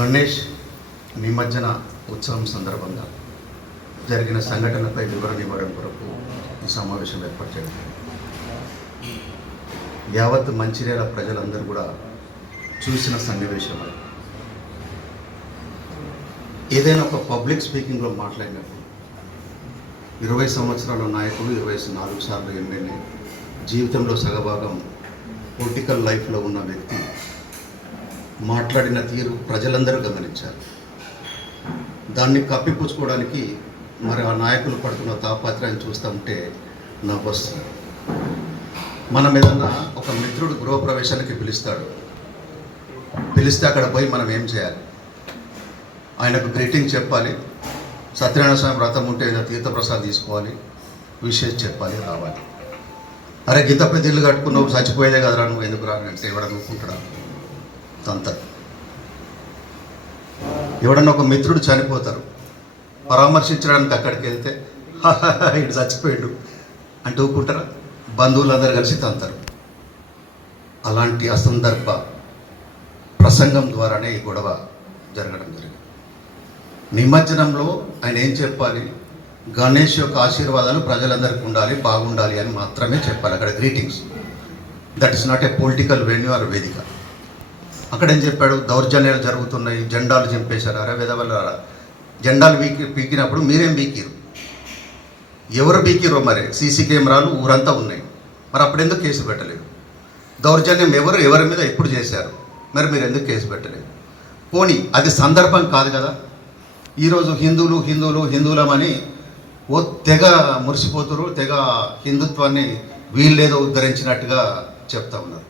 గణేష్ నిమజ్జన ఉత్సవం సందర్భంగా జరిగిన సంఘటనపై వివరణ ఇవ్వడం కొరకు ఈ సమావేశం ఏర్పాటు చేయడం యావత్ మంచిర్యాల ప్రజలందరూ కూడా చూసిన సన్నివేశం ఏదైనా ఒక పబ్లిక్ స్పీకింగ్లో మాట్లాడినప్పుడు ఇరవై సంవత్సరాల నాయకుడు ఇరవై నాలుగు సార్లు ఎమ్మెల్యే జీవితంలో సగభాగం పొలిటికల్ లైఫ్లో ఉన్న వ్యక్తి మాట్లాడిన తీరు ప్రజలందరూ గమనించారు. దాన్ని కప్పిపుచ్చుకోవడానికి మరి ఆ నాయకులు పడుతున్న తాపత్రయం చూస్తూ ఉంటే నాకు వస్తుంది మనం ఏదన్నా ఒక మిత్రుడు గృహప్రవేశానికి పిలుస్తాడు. పిలిస్తే అక్కడ పోయి మనం ఏం చేయాలి? ఆయనకు గ్రీటింగ్ చెప్పాలి. సత్యనారాయణ స్వామి వ్రతం ఉంటే ఏదో తీర్థప్రసాద్ తీసుకోవాలి. విషయం చెప్పాలి రావాలి. అరే గీత పెద్ద ఇల్లు కట్టుకున్నావు చచ్చిపోయేదే కదరా నువ్వు? ఎందుకు రా అంటే ఎవడన్నా అనుకుంటున్నాను తంత ఎవడన్నా ఒక మిత్రుడు చనిపోతారు. పరామర్శించడానికి అక్కడికి వెళ్తే ఇటు చచ్చిపోయాడు. అంటే ఊరుకుంటారా బంధువులందరూ కలిసి తంతారు. అలాంటి అసందర్భ ప్రసంగం ద్వారానే ఈ గొడవ జరగడం జరిగింది. నిమజ్జనంలో ఆయన ఏం చెప్పాలి? గణేష్ యొక్క ఆశీర్వాదాలు ప్రజలందరికీ ఉండాలి బాగుండాలి అని మాత్రమే చెప్పాలి అక్కడ greetings. That is not a political venue or వేదిక. అక్కడేం చెప్పాడు? దౌర్జన్యాలు జరుగుతున్నాయి జెండాలు చంపేశారు. అరే విధవలారా జెండాలు పీకి పీకినప్పుడు మీరేం పీకిరు ఎవరు పీకిరో మరి? సీసీ కెమెరాలు ఊరంతా ఉన్నాయి. మరి అప్పుడు ఎందుకు కేసు పెట్టలేదు? దౌర్జన్యం ఎవరు ఎవరి మీద ఎప్పుడు చేశారు? మరి మీరు ఎందుకు కేసు పెట్టలేదు? పోనీ అది సందర్భం కాదు కదా. ఈరోజు హిందువులు హిందువులు హిందువులమని ఓ తెగ మురిసిపోతురు తెగ హిందుత్వాన్ని వీళ్ళేదో ఉద్ధరించినట్టుగా చెప్తా ఉన్నారు.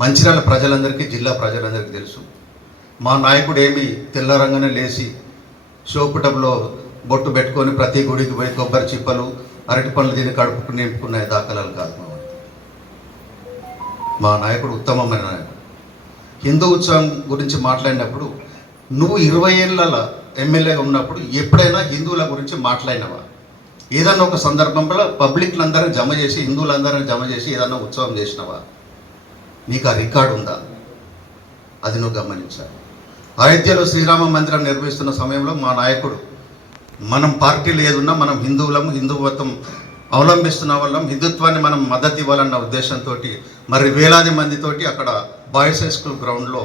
మంచిర్యాల ప్రజలందరికీ జిల్లా ప్రజలందరికీ తెలుసు. మా నాయకుడు ఏమి తెల్లరంగానే లేచి సోపు బొట్టు పెట్టుకొని ప్రతి గుడికి పోయి కొబ్బరి చిప్పలు అరటి పనులు తిని కడుపుకు నింపుకునే దాఖలాలు కాదు మా మా నాయకుడు ఉత్తమమైన నాయకుడు. హిందూ ఉత్సవం గురించి మాట్లాడినప్పుడు నువ్వు ఇరవై ఏళ్ళ ఎమ్మెల్యేగా ఉన్నప్పుడు ఎప్పుడైనా హిందువుల గురించి మాట్లాడినవా? ఏదన్నా ఒక సందర్భంలో పబ్లిక్లందరూ జమ చేసి హిందువులందరినీ జమ చేసి ఏదన్నా ఉత్సవం చేసినవా? నీకు ఆ రికార్డు ఉందా? అది నువ్వు గమనించాలి. అయోధ్యలో శ్రీరామ మందిరం నిర్మిస్తున్న సమయంలో మా నాయకుడు మనం పార్టీలు ఏదున్నా మనం హిందువులము హిందువత్వం అవలంబిస్తున్న వాళ్ళం హిందుత్వాన్ని మనం మద్దతు ఇవ్వాలన్న ఉద్దేశంతో మరి వేలాది మందితోటి అక్కడ బాయ్స్ హై స్కూల్ గ్రౌండ్లో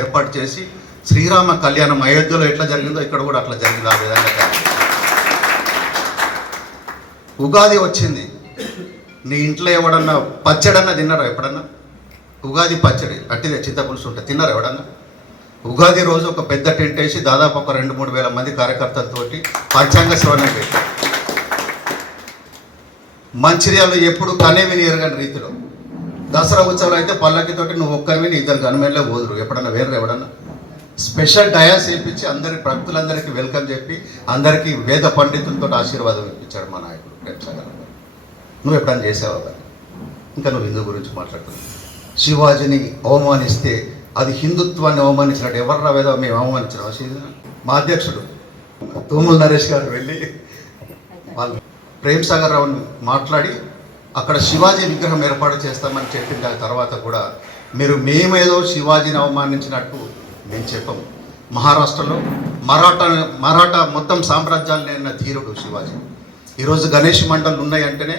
ఏర్పాటు చేసి శ్రీరామ కళ్యాణం అయోధ్యలో ఎట్లా జరిగిందో ఇక్కడ కూడా అట్లా జరిగింది ఆ విధంగా ఉగాది వచ్చింది. నీ ఇంట్లో ఎవడన్నా పచ్చడన్నా తిన్నారా ఎప్పుడన్నా? ఉగాది పచ్చడి అట్టిదే చింతపులుసు ఉంటుంది తిన్నారు ఎవడన్నా ఉగాది రోజు ఒక పెద్ద టెంట్ వేసి దాదాపు ఒక రెండు మూడు వేల మంది కార్యకర్తలతోటి పంచాంగ శ్రవణం పెట్టారు ఎప్పుడు కనేవిని ఎరగని రీతిలో. దసరా ఉత్సవాలు అయితే పల్లకితోటి నువ్వు ఒక్కరివి ఇద్దరు గనమేళ్ళే పోదురు. ఎప్పుడన్నా వేరే ఎవడన్నా స్పెషల్ డయాస్ వేయించి అందరి భక్తులందరికీ వెల్కమ్ చెప్పి అందరికీ వేద పండితులతో ఆశీర్వాదం ఇప్పించాడు మా నాయకుడు ప్రేమసాగర్ నువ్వు ఎప్పుడన్నా చేసావా? ఇంకా నువ్వు హిందూ గురించి మాట్లాడుతున్నావు? శివాజీని అవమానిస్తే అది హిందుత్వాన్ని అవమానించినట్టు ఎవర్రా వేదో మేము అవమానించడం? శివాజీ మా అధ్యక్షుడు. తూముల నరేష్ గారు వెళ్ళి వాళ్ళు ప్రేమ్ సాగర్ రావుని మాట్లాడి అక్కడ శివాజీ విగ్రహం ఏర్పాటు చేస్తామని చెప్పిన దాని తర్వాత కూడా మీరు మేమేదో శివాజీని అవమానించినట్టు మేము చెప్పము మహారాష్ట్రలో మరాఠా మరాఠా మొత్తం సామ్రాజ్యాలు నేన్న ధీరుడు శివాజీ. ఈరోజు గణేష్ మండలు ఉన్నాయంటేనే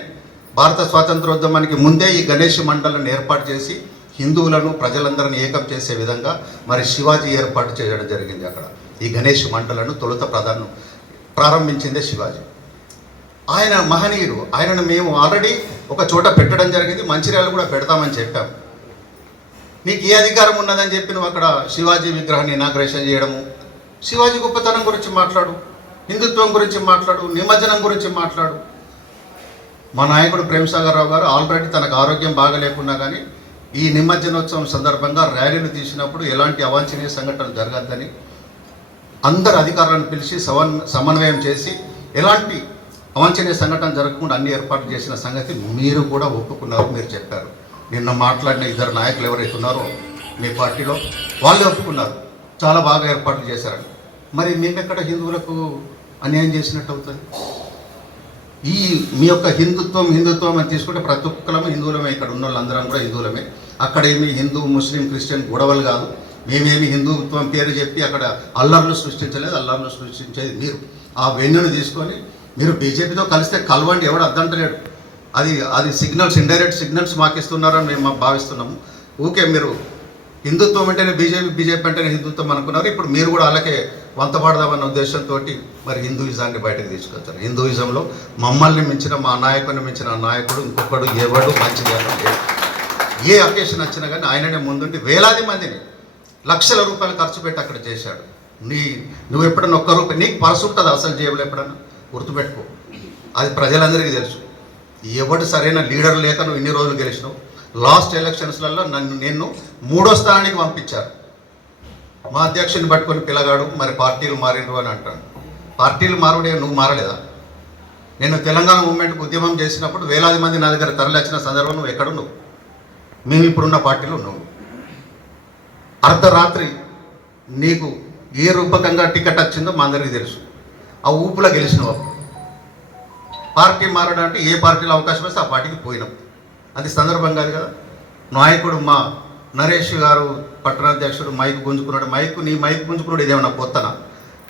భారత స్వాతంత్రోద్యమానికి ముందే ఈ గణేష్ మండలను ఏర్పాటు చేసి హిందువులను ప్రజలందరినీ ఏకం చేసే విధంగా మరి శివాజీ ఏర్పాటు చేయడం జరిగింది అక్కడ. ఈ గణేష్ మండలను తొలుత ప్రధానం ప్రారంభించిందే శివాజీ. ఆయన మహనీయుడు. ఆయనను మేము ఆల్రెడీ ఒక చోట పెట్టడం జరిగింది. మంచిర్యాల కూడా పెడతామని చెప్పాం. నీకు ఏ అధికారం ఉన్నదని చెప్పి నువ్వు అక్కడ శివాజీ విగ్రహాన్ని ఇనాగ్రేషన్ చేయడము? శివాజీ గొప్పతనం గురించి మాట్లాడు. హిందుత్వం గురించి మాట్లాడు. నిమజ్జనం గురించి మాట్లాడు. మా నాయకుడు ప్రేమసాగర్ రావు గారు ఆల్రెడీ తనకు ఆరోగ్యం బాగలేకున్నా కానీ ఈ నిమజ్జనోత్సవం సందర్భంగా ర్యాలీలు తీసినప్పుడు ఎలాంటి అవాంఛనీయ సంఘటనలు జరగద్దని అందరు అధికారులను పిలిచి సమన్ సమన్వయం చేసి ఎలాంటి అవాంఛనీయ సంఘటన జరగకుండా అన్ని ఏర్పాట్లు చేసిన సంగతి మీరు కూడా ఒప్పుకున్నారు మీరు చెప్పారు. నిన్న మాట్లాడిన ఇద్దరు నాయకులు ఎవరైతే ఉన్నారో మీ పార్టీలో వాళ్ళే ఒప్పుకున్నారు. చాలా బాగా ఏర్పాట్లు చేశారని. మరి మేమెక్కడ హిందువులకు అన్యాయం చేసినట్టు అవుతుంది? ఈ మీ యొక్క హిందుత్వం హిందుత్వం అని తీసుకుంటే ప్రతి ఒక్కరము హిందువులమే. ఇక్కడ ఉన్న వాళ్ళందరం కూడా హిందువులమే. అక్కడేమి హిందూ ముస్లిం క్రిస్టియన్ గొడవలు కాదు. మేమేమి హిందుత్వం పేరు చెప్పి అక్కడ అల్లర్లు సృష్టించలేదు అల్లర్లు సృష్టించేది మీరు. ఆ వెన్నును తీసుకొని మీరు బీజేపీతో కలిస్తే కలవండి ఎవడు అద్దంటలేడు. అది అది సిగ్నల్స్ ఇండైరెక్ట్ సిగ్నల్స్ మాకు ఇస్తున్నారని మేము భావిస్తున్నాము. ఊకే మీరు హిందుత్వం అంటేనే బీజేపీ బీజేపీ అంటేనే హిందుత్వం అనుకున్నారు. ఇప్పుడు మీరు కూడా అలాగే వంతపడదామన్న ఉద్దేశంతో మరి హిందూయిజాన్ని బయటకు తీసుకొచ్చారు. హిందూయిజంలో మమ్మల్ని మించిన మా నాయకుని మించిన నాయకుడు ఇంకొకడు ఎవడు మంచి లేడు ఏ అకేషన్ వచ్చినా కానీ ఆయననే ముందుండి వేలాది మందిని లక్షల రూపాయలు ఖర్చు పెట్టి అక్కడ చేశాడు. నీ నువ్వు ఎప్పుడన్నా ఒక్క రూపాయి నీకు పర్సు ఉంటుంది అసలు జేబులో ఎప్పుడన్నా? గుర్తుపెట్టుకో. అది ప్రజలందరికీ తెలుసు. ఎవడు సరైన లీడర్ లేక నువ్వు ఇన్ని రోజులు గెలిచినావు? లాస్ట్ ఎలక్షన్స్లలో నన్ను నిన్ను మూడో స్థానానికి పంపించారు. మా అధ్యక్షుని పట్టుకొని పిల్లగాడు మరి పార్టీలు మారిండ్రు అని అంటాడు. పార్టీలు మారుడే నువ్వు మారలేదా? నేను తెలంగాణ మూమెంట్కి ఉద్యమం చేసినప్పుడు వేలాది మంది నా దగ్గర తరలిచ్చిన సందర్భం నువ్వు ఎక్కడున్నావు? మేము ఇప్పుడున్న పార్టీలు నువ్వు అర్ధరాత్రి నీకు ఏ రూపకంగా టికెట్ వచ్చిందో మా అందరికీ తెలుసు. ఆ ఊపులో గెలిచినావు పార్టీ మారడం అంటే ఏ పార్టీలో అవకాశం వస్తే ఆ పార్టీకి పోయినాం. అది సందర్భం కాదు కదా. నాయకుడు మా నరేష్ గారు పట్టణాధ్యక్షుడు మైక్ గుంజుకున్నాడు. మైక్ నీ మైక్ గుంజుకున్నాడు. ఇదేమన్నా కొత్తనా?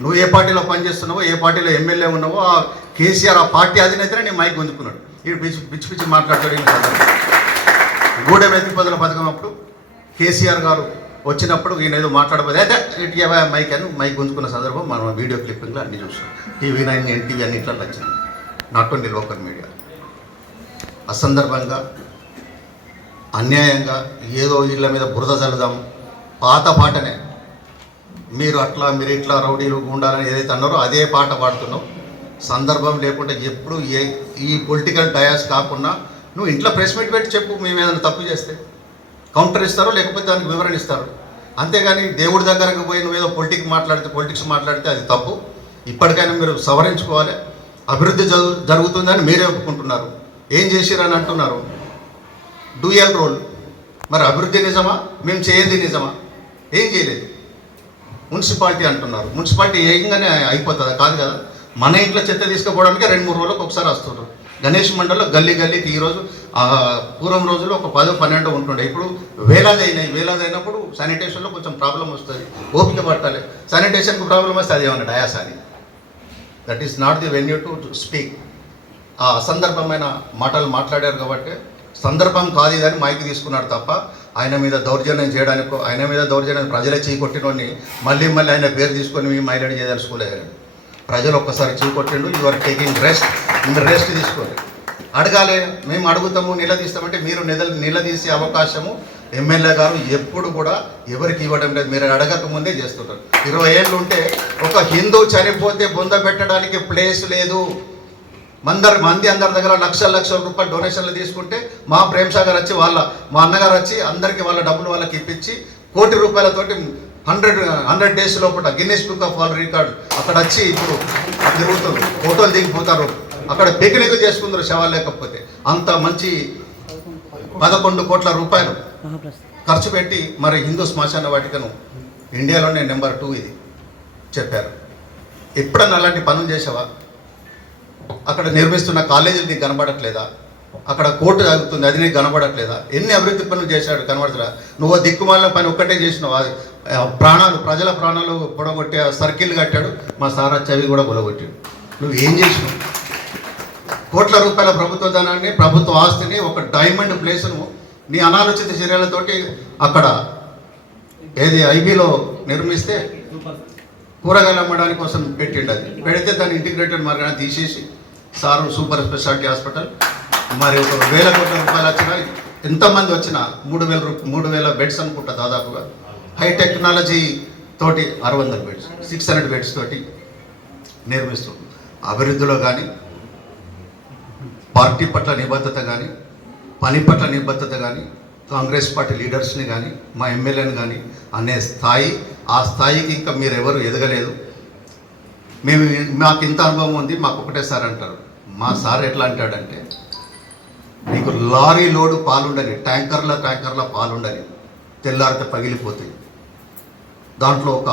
నువ్వు ఏ పార్టీలో పనిచేస్తున్నావో ఏ పార్టీలో ఎమ్మెల్యే ఉన్నావో ఆ కేసీఆర్ ఆ పార్టీ అధినేతనే నీ మైక్ గుంజుకున్నాడు. ఈ పిచ్చి పిచ్చి పిచ్చి మాట్లాడతాడు ఈ గూడెం ఎత్తిపదుల పథకం అప్పుడు కేసీఆర్ గారు వచ్చినప్పుడు ఈయన ఏదో మాట్లాడబోదు అంటే ఇటు మైక్ అని మైక్ గుంజుకున్న సందర్భం మనం వీడియో క్లిప్పింగ్లో అన్ని చూసాం టీవీ నైన్ ఎన్టీవీ అన్నిట్లో వచ్చింది నాట్ ఓన్లీ లోకల్ మీడియా అసందర్భంగా అన్యాయంగా ఏదో వీళ్ళ మీద బురద చల్లదాము పాత పాటనే. మీరు అట్లా మీరు ఇట్లా రౌడీలు ఉండాలని ఏదైతే అన్నారో అదే పాట పాడుతున్నావు. సందర్భం లేకుండా ఎప్పుడు ఏ ఈ పొలిటికల్ డయాస్ కాకుండా నువ్వు ఇంట్లో ప్రెస్ మీట్ పెట్టి చెప్పు మేము ఏదైనా తప్పు చేస్తే. కౌంటర్ ఇస్తారో లేకపోతే దానికి వివరణ ఇస్తారు. అంతేగాని దేవుడి దగ్గరకు పోయి నువ్వేదో పొలిటిక్ మాట్లాడితే పొలిటిక్స్ మాట్లాడితే అది తప్పు. ఇప్పటికైనా మీరు సవరించుకోవాలి. అభివృద్ధి జరుగు జరుగుతుందని మీరే ఒప్పుకుంటున్నారు. ఏం చేసిరని అంటున్నారు. Dual role. మరి అభివృద్ధి నిజమా? మేము చేయండి నిజమా? ఏం చేయలేదు. మున్సిపాలిటీ అంటున్నారు. మున్సిపాలిటీ ఏకంగానే అయిపోతుందా? కాదు కదా. మన ఇంట్లో చెత్త తీసుకుపోవడానికి రెండు మూడు రోజులకు ఒకసారి వస్తుంటారు గణేష్ మండల్లో గల్లీ గల్లీకి ఈరోజు పూర్వం రోజుల్లో ఒక పదో పన్నెండు ఉంటుండే. ఇప్పుడు వేలాది అయినాయి. వేలాది అయినప్పుడు శానిటేషన్లో కొంచెం ప్రాబ్లం వస్తుంది. ఓపిక పట్టాలి. శానిటేషన్కి ప్రాబ్లం వస్తే అది ఏమన్నా డయాస్ అని. That is not the venue to speak ఆ అసందర్భమైన మాటలు మాట్లాడారు కాబట్టి సందర్భం కాదు ఇదని మైకి తీసుకున్నాడు తప్ప ఆయన మీద దౌర్జన్యం చేయడానికి ఆయన మీద దౌర్జన్యం ప్రజలే చీకొట్టినోని మళ్ళీ మళ్ళీ ఆయన పేరు తీసుకొని మీ మైలెడ్ చేయదలుచుకోలేదు. ప్రజలు ఒక్కసారి చీకొట్టిండు యు ఆర్ టేకింగ్ రెస్ట్ మీరు రెస్ట్ తీసుకోండి. అడగాలి మేము అడుగుతాము నిలదీస్తామంటే మీరు నిల నిలదీసే అవకాశము ఎమ్మెల్యే గారు ఎప్పుడు కూడా ఎవరికి ఇవ్వడం లేదు. మీరు అడగక ముందే చేస్తుంటారు. ఇరవై ఏళ్ళు ఉంటే ఒక హిందూ చనిపోతే బొంద పెట్టడానికి ప్లేస్ లేదు. మందరి మంది అందరి దగ్గర లక్షల లక్షల రూపాయలు డొనేషన్లు తీసుకుంటే మా ప్రేమ్ సాగర్ వచ్చి వాళ్ళ మా అన్నగారు వచ్చి అందరికీ వాళ్ళ డబ్బులు వాళ్ళకి ఇప్పించి కోటి రూపాయలతోటి హండ్రెడ్ హండ్రెడ్ డేస్ లోపల Guinness book of all record అక్కడ వచ్చి ఇప్పుడు తిరుగుతుంది ఫోటోలు దిగిపోతారు. అక్కడ పిక్నిక్ చేసుకుందరు శవాలు లేకపోతే. అంత మంచి పదకొండు కోట్ల రూపాయలు ఖర్చు పెట్టి మరి హిందూ శ్మశాన వాటికను ఇండియాలోనే నెంబర్ టూ ఇది చెప్పారు. ఎప్పుడన్నా అలాంటి పనులు చేసావా? అక్కడ నిర్మిస్తున్న కాలేజీలు నీకు కనబడట్లేదా? అక్కడ కోర్టు జరుగుతుంది అది నీకు కనబడట్లేదా? ఎన్ని అభివృద్ధి పనులు చేశాడు కనబడతరా నువ్వు దిక్కుమాలిన పని ఒక్కటే చేసినావు. అది ప్రాణాలు ప్రజల ప్రాణాలు పొడగొట్టే సర్కిల్ కట్టాడు మా సారా చవి కూడా పొడగొట్టాడు నువ్వు ఏం చేసినావు? కోట్ల రూపాయల ప్రభుత్వ ధనాన్ని ప్రభుత్వ ఆస్తిని ఒక డైమండ్ ప్లేస్ను నీ అనాలోచిత చర్యలతోటి అక్కడ ఏది ఐబీలో నిర్మిస్తే కూరగాయలు అమ్మడానికి కోసం పెట్టిండు అది. పెడితే దాన్ని ఇంటిగ్రేటెడ్ మార్గాన్ని తీసేసి సారు సూపర్ స్పెషాలిటీ హాస్పిటల్. మరి ఒక వేల కోట్ల రూపాయలు వచ్చినా ఎంతమంది వచ్చినా మూడు వేల రూ మూడు వేల బెడ్స్ అనుకుంటా దాదాపుగా. హై టెక్నాలజీ తోటి ఆరు వందల బెడ్స్ సిక్స్ హండ్రెడ్ బెడ్స్ తోటి నిర్మిస్తుంది అభివృద్ధిలో కానీ పార్టీ పట్ల నిబద్ధత కానీ పని పట్ల నిబద్ధత కానీ కాంగ్రెస్ పార్టీ లీడర్స్ని కానీ మా ఎమ్మెల్యేని కానీ అనే స్థాయి ఆ స్థాయికి ఇంకా మీరు ఎవరు ఎదగలేదు. మేము మాకు ఇంత అనుభవం ఉంది మాకు ఒకటే సార్ అంటారు. మా సార్ ఎట్లా అంటాడంటే మీకు లారీ లోడు పాలుండని ట్యాంకర్ల ట్యాంకర్ల పాలుండని తెల్లారితే పగిలిపోతాయి దాంట్లో ఒక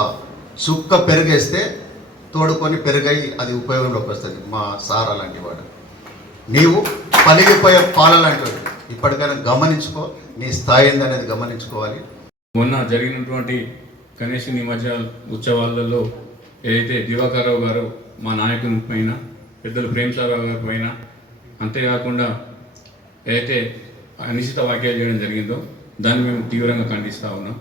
చుక్క పెరిగేస్తే తోడుకొని పెరుగై అది ఉపయోగంలోకి వస్తుంది. మా సార్ అలాంటి వాడు. నీవు పలిగిపోయే పాల లాంటివాడు ఇప్పటికైనా గమనించుకో నీ స్థాయి ఏందనేది గమనించుకోవాలి. మొన్న జరిగినటువంటి గణేష్ నిమజ్జన ఉత్సవాలలో ఏదైతే దివాకర్రావు గారు మా నాయకుని పైన పెద్దలు ప్రేమసారావు గారి పైన అంతేకాకుండా ఏదైతే అనిశ్చిత వ్యాఖ్యలు చేయడం జరిగిందో దాన్ని మేము తీవ్రంగా ఖండిస్తూ ఉన్నాం.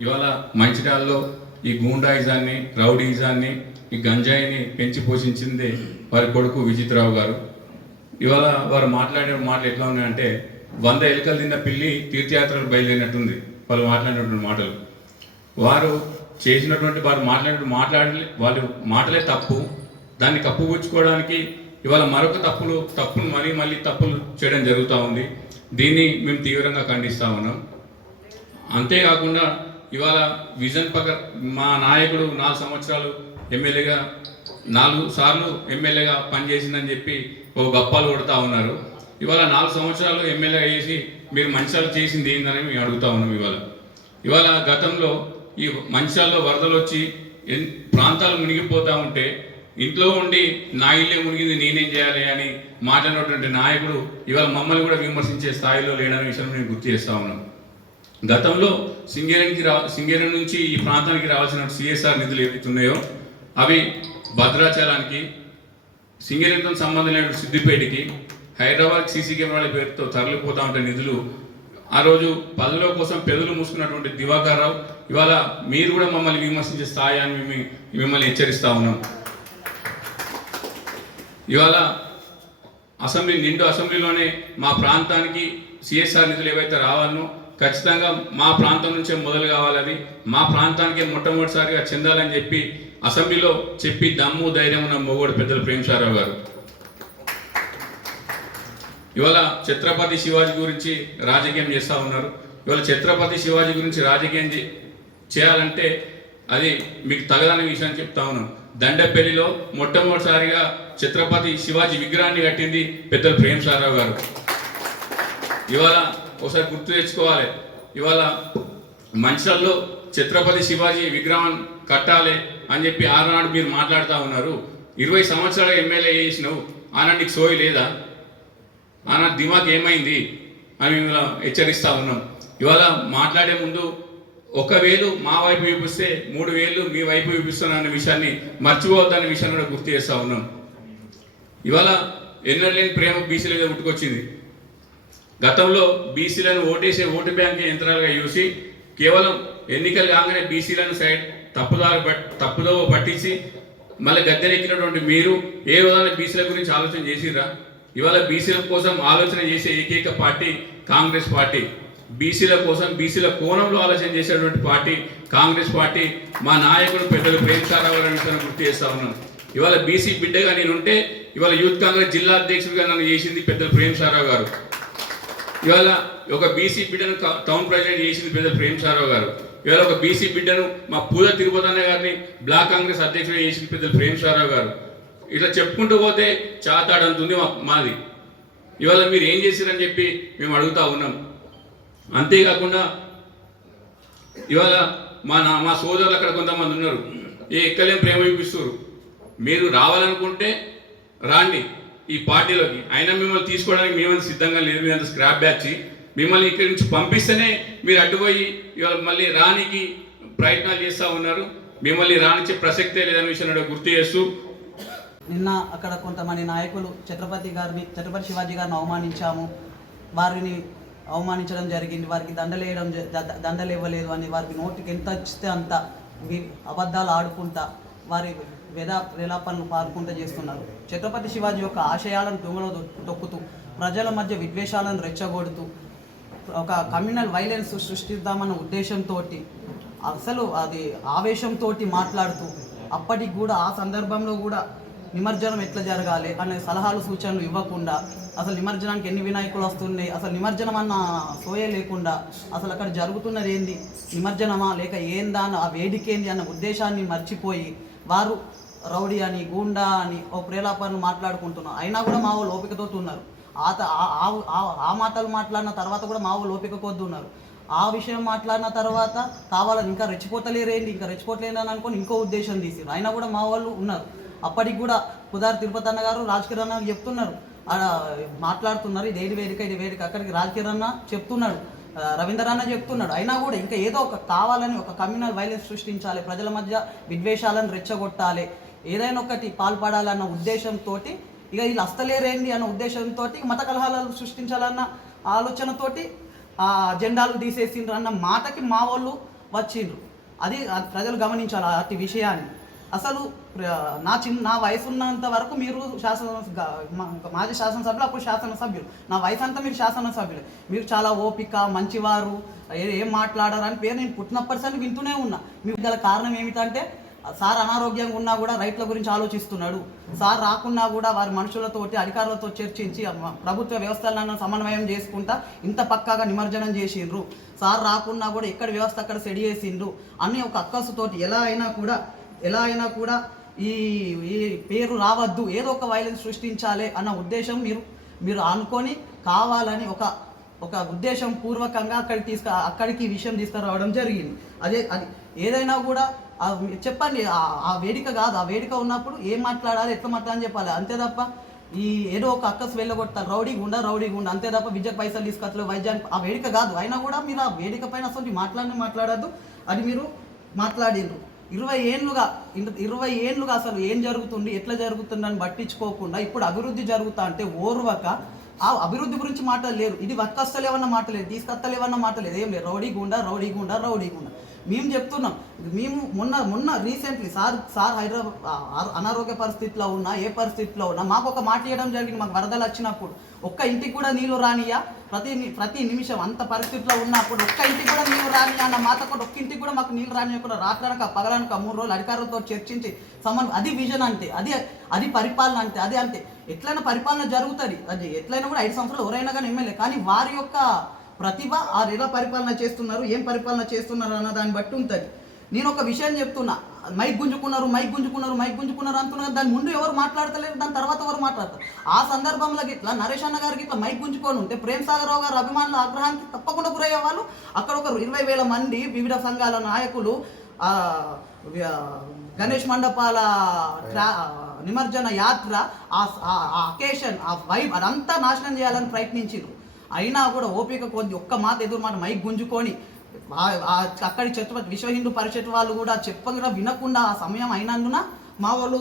ఇవాళ మంచిర్యాలలో ఈ గూండాయిజాన్ని రౌడీజాన్ని ఈ గంజాయిని పెంచి పోషించింది వారి కొడుకు విజిత్రావు గారు. ఇవాళ వారు మాట్లాడే మాటలు ఎట్లా ఉన్నాయంటే వంద ఎలుకలు తిన్న పిల్లి తీర్థయాత్రలు బయలుదేరినట్టుంది. వాళ్ళు మాట్లాడినటువంటి మాటలు. వారు చేసినటువంటి వారు మాట్లాడే మాట్లాడలే వాళ్ళు మాటలే తప్పు. దాన్ని కప్పుపుచ్చుకోవడానికి ఇవాళ మరొక తప్పులు తప్పులు మళ్ళీ మళ్ళీ తప్పులు చేయడం జరుగుతూ ఉంది. దీన్ని మేము తీవ్రంగా ఖండిస్తూ ఉన్నాం. అంతేకాకుండా ఇవాళ విజన్ పక మా నాయకుడు నాలుగు సంవత్సరాలు ఎమ్మెల్యేగా నాలుగు సార్లు ఎమ్మెల్యేగా పనిచేసిందని చెప్పి ఓ గప్పాలు కొడుతూ ఉన్నారు. ఇవాళ నాలుగు సంవత్సరాలు ఎమ్మెల్యేగా చేసి మీరు మంచాలు చేసింది ఏందని మేము అడుగుతా ఉన్నాం ఇవాళ. ఇవాళ గతంలో ఈ మంచాల్లో వరదలు వచ్చి ప్రాంతాలు మునిగిపోతూ ఉంటే ఇంట్లో ఉండి నా ఇల్లే మునిగింది నేనేం చేయాలి అని మాట్లాడినటువంటి నాయకుడు ఇవాళ మమ్మల్ని కూడా విమర్శించే స్థాయిలో లేడని విషయం నేను గుర్తు చేస్తా ఉన్నాం గతంలో సింగేరంకి రా సింగేరం నుంచి ఈ ప్రాంతానికి రావాల్సిన సిఎస్ఆర్ నిధులు ఏవైతున్నాయో అవి భద్రాచలానికి సింగరేణితో సంబంధం లేని సిద్దిపేటకి హైదరాబాద్ సీసీ కెమెరాల పేరుతో తరలిపోతా ఉంటే నిధులు ఆ రోజు పదవుల కోసం పెదవులు మూసుకున్నటువంటి దివాకర్ రావు ఇవాళ మీరు కూడా మమ్మల్ని విమర్శించే స్థాయి అని మేము మిమ్మల్ని హెచ్చరిస్తా ఉన్నాం. ఇవాళ అసెంబ్లీ నిండు అసెంబ్లీలోనే మా ప్రాంతానికి సిఎస్ఆర్ నిధులు ఏవైతే రావాలనో ఖచ్చితంగా మా ప్రాంతం నుంచే మొదలు కావాలని మా ప్రాంతానికే మొట్టమొదటిసారిగా చెందాలని చెప్పి అసెంబ్లీలో చెప్పి దమ్ము ధైర్యం ఉన్న మొగోడు పెద్దలు ప్రేమసారావు గారు. ఇవాళ ఛత్రపతి శివాజీ గురించి రాజకీయం చేస్తూ ఉన్నారు. ఇవాళ ఛత్రపతి శివాజీ గురించి రాజకీయం చేయాలంటే అది మీకు తగదని విషయాన్ని చెప్తా ఉన్నాను. దండపల్లిలో మొట్టమొదటిసారిగా ఛత్రపతి శివాజీ విగ్రహాన్ని కట్టింది పెద్దలు ప్రేమ్ సారావు గారు. ఇవాళ ఒకసారి గుర్తు తెచ్చుకోవాలి. ఇవాళ మంచిర్యాలలో ఛత్రపతి శివాజీ విగ్రహం కట్టాలి అని చెప్పి ఆనాడు మీరు మాట్లాడుతూ ఉన్నారు. ఇరవై సంవత్సరాలు ఎమ్మెల్యే చేసినావు. ఆనాడు నీకు సోయి లేదా? ఆనాడు దిమాగ్ ఏమైంది? అని మిమ్మల్ని హెచ్చరిస్తా ఉన్నాం. ఇవాళ మాట్లాడే ముందు ఒకవేళ మా వైపు చూపిస్తే మూడు వేలు మీ వైపు చూపిస్తున్న విషయాన్ని మర్చిపోవద్దన్న విషయాన్ని కూడా గుర్తు చేస్తా ఉన్నాం. ఇవాళ ఎన్నలేని ప్రేమ బీసీల మీద పుట్టుకొచ్చింది. గతంలో బీసీలను ఓటేసే ఓటు బ్యాంక్ యంత్రాలుగా చూసి కేవలం ఎన్నికలు కాగానే బీసీలను సైడ్ తప్పుదారు పట్ తప్పుదో పట్టించి మళ్ళీ గద్దెనెక్కినటువంటి మీరు ఏ విధంగా బీసీల గురించి ఆలోచన చేసిరా ఇవాళ బీసీల కోసం ఆలోచన చేసే ఏకైక పార్టీ కాంగ్రెస్ పార్టీ. బీసీల కోసం బీసీల కోణంలో ఆలోచన చేసేటువంటి పార్టీ కాంగ్రెస్ పార్టీ మా నాయకుడు పెద్దలు ప్రేమసారావు గారి విషయాన్ని గుర్తు చేస్తా ఉన్నాను. ఇవాళ బీసీ బిడ్డగా నేనుంటే ఇవాళ యూత్ కాంగ్రెస్ జిల్లా అధ్యక్షుడిగా నన్ను చేసింది పెద్దలు ప్రేమసారావు గారు. ఇవాళ ఒక బీసీ బిడ్డను టౌన్ ప్రెసిడెంట్ చేసింది పెద్ద ప్రేమ్ సారావు గారు. ఇవాళ ఒక బీసీ బిడ్డను మా పూజ తిరుపతన్న గారిని బ్లాక్ కాంగ్రెస్ అధ్యక్షుడు చేసింది పెద్ద ప్రేమ్ సారావు గారు. ఇట్లా చెప్పుకుంటూ పోతే చాతాడంతుంది మా- మాది. ఇవాళ మీరు ఏం చేశారని చెప్పి మేము అడుగుతా ఉన్నాం. అంతేకాకుండా ఇవాళ మా నా మా సోదరులు అక్కడ కొంతమంది ఉన్నారు. ఏ ఎక్కలేం ప్రేమ చూపిస్తారు మీరు రావాలనుకుంటే రాండి ఈ పార్టీలోకి. అయినా మిమ్మల్ని తీసుకోవడానికి మేమంత సిద్ధంగా లేదు. మీరంత స్క్రాప్ బ్యాచ్ మిమ్మల్ని ఇక్కడి నుంచి పంపిస్తేనే మీరు అడ్డుపోయి ఇవాళ మళ్ళీ రానికి ప్రయత్నాలు చేస్తూ ఉన్నారు. మిమ్మల్ని రానిచ్చే ప్రసక్తే లేదనే విషయాన్ని గుర్తు చేస్తూ నిన్న అక్కడ కొంతమంది నాయకులు ఛత్రపతి గారిని ఛత్రపతి శివాజీ గారిని అవమానించాము. వారిని అవమానించడం జరిగింది. వారికి దండలేయడం దండలు ఇవ్వలేదు అని వారికి నోటికి ఎంత ఇస్తే అంత అబద్ధాలు ఆడుకుంటా వారి వేదా వేలాపనలు పాల్గొంటూ చేస్తున్నారు. ఛత్రపతి శివాజీ యొక్క ఆశయాలను తుంగలో తొక్కుతూ ప్రజల మధ్య విద్వేషాలను రెచ్చగొడుతూ ఒక కమ్యూనల్ వైలెన్స్ సృష్టిద్దామన్న ఉద్దేశంతో అసలు అది ఆవేశంతో మాట్లాడుతూ అప్పటికి కూడా ఆ సందర్భంలో కూడా నిమజ్జనం ఎట్లా జరగాలి అనే సలహాలు సూచనలు ఇవ్వకుండా అసలు నిమజ్జనానికి ఎన్ని వినాయకులు వస్తున్నాయి అసలు నిమజ్జనం అన్న సోయే లేకుండా అసలు అక్కడ జరుగుతున్నది ఏంది? నిమజ్జనమా? లేక ఏందా? అన్న ఆ వేడికేంది ఏంది? అన్న ఉద్దేశాన్ని మర్చిపోయి వారు రౌడీ అని గూండా అని ఓ ప్రేలాపరను మాట్లాడుకుంటున్నారు. అయినా కూడా మా వాళ్ళు ఓపికతో ఉన్నారు. ఆ ఆ- ఆ- మాటలు మాట్లాడిన తర్వాత కూడా మా వాళ్ళు ఓపిక ఉన్నారు. ఆ విషయం మాట్లాడిన తర్వాత కావాలని ఇంకా రెచ్చిపోతలేరేంటి ఇంకా రెచ్చిపోతలేని అని అనుకొని ఇంకో ఉద్దేశం తీసారు అయినా కూడా మా వాళ్ళు ఉన్నారు. అప్పటికి కూడా కుదార్ తిరుపతి అన్న గారు రాజకీయ అన్న చెప్తున్నారు. ఆడ మాట్లాడుతున్నారు ఇది ఏది వేదిక ఇది వేదిక. అక్కడికి రాజకీయ అన్న చెప్తున్నాడు. రవీంద్ర అన్న చెప్తున్నాడు. అయినా కూడా ఇంకా ఏదో ఒక కావాలని ఒక కమ్యూనల్ వైలెన్స్ సృష్టించాలి ప్రజల మధ్య విద్వేషాలను రెచ్చగొట్టాలి. ఏదైనా ఒకటి పాల్పడాలన్న ఉద్దేశంతో ఇక వీళ్ళు అస్తలేరేంది అన్న ఉద్దేశంతో మత కలహాలను సృష్టించాలన్న ఆలోచనతోటి ఆ జెండాలు తీసేసిండ్రు అన్న మాటకి మా వాళ్ళు వచ్చిండ్రు. అది ప్రజలు గమనించాలి అతి విషయాన్ని. అసలు నా చిన్న నా వయసు ఉన్నంత వరకు మీరు శాసన మాజీ శాసనసభ్యులు అప్పుడు శాసనసభ్యులు. నా వయసు అంతా మీరు శాసనసభ్యులు. మీరు చాలా ఓపిక మంచివారు ఏం మాట్లాడారు అని పేరు నేను పుట్టినప్పటి సార్ వింటూనే ఉన్నా. మీకు గల కారణం ఏమిటంటే సార్ అనారోగ్యంగా ఉన్నా కూడా రైతుల గురించి ఆలోచిస్తున్నాడు. సార్ రాకున్నా కూడా వారి మనుషులతోటి అధికారులతో చర్చించి ప్రభుత్వ వ్యవస్థలను సమన్వయం చేసుకుంటా ఇంత పక్కాగా నిమజ్జనం చేసిండ్రు. సార్ రాకున్నా కూడా ఎక్కడ వ్యవస్థ అక్కడ సెడి చేసిండ్రు. అన్ని ఒక అక్కసుతోటి ఎలా అయినా కూడా ఎలా అయినా కూడా ఈ ఈ పేరు రావద్దు ఏదో ఒక వైలెన్స్ సృష్టించాలి అన్న ఉద్దేశం మీరు మీరు అనుకొని కావాలని ఒక ఒక ఉద్దేశం పూర్వకంగా అక్కడికి తీసుకు అక్కడికి ఈ విషయం తీసుకురావడం జరిగింది. అదే అది ఏదైనా కూడా చెప్పండి ఆ- ఆ వేదిక కాదు ఆ వేదిక ఉన్నప్పుడు ఏం మాట్లాడాలి ఎట్లా మాట్లాడాలని చెప్పాలి. అంతే తప్ప ఈ ఏదో ఒక అక్కస్ వెళ్ళగొడతారు. రౌడీ గుండా రౌడీ గుండా. అంతే తప్ప విద్యకు పైసలు తీసుకొచ్చలేదు వైద్యానికి ఆ వేదిక కాదు. అయినా కూడా మీరు ఆ వేదిక పైన అసలు మాట్లాడిన మాట్లాడద్దు. అది మీరు మాట్లాడిండ్రు ఇరవై ఏళ్ళుగా ఇరవై ఏళ్ళుగా అసలు ఏం జరుగుతుంది ఎట్లా జరుగుతుందని పట్టించుకోకుండా ఇప్పుడు అభివృద్ధి జరుగుతా అంటే ఓర్వక ఆ అభివృద్ధి గురించి మాటలు లేరు. ఇది వక్కస్తలేవన్న మాట లేదు తీసుకొస్తలేవన్న మాట లేదు ఏం లేదు రౌడీ గుండా రౌడీ గుండా రౌడీ గుండా. మేము చెప్తున్నాం. మేము మొన్న మొన్న రీసెంట్లీ సార్ సార్ హైదరాబాద్ అనారోగ్య పరిస్థితిలో ఉన్నా ఏ పరిస్థితిలో ఉన్నా మాకు ఒక మాట ఇవ్వడం జరిగింది మాకు వరదలు వచ్చినప్పుడు. ఒక్క ఇంటికి కూడా నీళ్ళు రానియా ప్రతి ప్రతి నిమిషం అంత పరిస్థితిలో ఉన్నప్పుడు ఒక్క ఇంటికి కూడా నీళ్ళు రానియా అన్న మాట కూడా ఒక్క ఇంటికి కూడా మాకు నీళ్ళు రానియకుండా రాత్రనక పగలనక మూడు రోజులు అధికారులతో చర్చించి సమన్ అది విజన్ అంతే అది అది పరిపాలన అంతే అది అంతే. ఎట్లయినా పరిపాలన జరుగుతుంది. అది ఎట్లయినా కూడా ఐదు సంవత్సరాలు ఎవరైనా కానీ ఎమ్మెల్యే కానీ వారి యొక్క ప్రతిభ ఆ ఎలా పరిపాలన చేస్తున్నారు ఏం పరిపాలన చేస్తున్నారు అన్న దాన్ని బట్టి ఉంటుంది. నేను ఒక విషయం చెప్తున్నా మైక్ గుంజుకున్నారు మైక్ గుంజుకున్నారు మైక్ గుంజుకున్నారు అంటున్నారు దాని ముందు ఎవరు మాట్లాడతలేరు దాని తర్వాత ఎవరు మాట్లాడతారు? ఆ సందర్భంలో గిట్లా నరేష్ అన్న గారికి ఇట్లా మైక్ గుంజుకొని ఉంటే ప్రేమ్ సాగర్ గారు అభిమానుల ఆగ్రహానికి తప్పకుండా గురయ్యే వాళ్ళు అక్కడ ఒక ఇరవై వేల మంది వివిధ సంఘాల నాయకులు గణేష్ మండపాల నిమజ్జన యాత్ర ఆ అకేషన్ ఆ వైబ్ అదంతా నాశనం చేయాలని ప్రయత్నించారు అయినా కూడా ఓపిక కొద్ది ఒక్క మాట ఎదురు మాట మైక్ గుంజుకొని అక్కడి ఛత్రపతి విశ్వ హిందూ పరిషత్ వాళ్ళు కూడా చెప్పకుండా వినకుండా ఆ సమయం అయినందున మా వాళ్ళు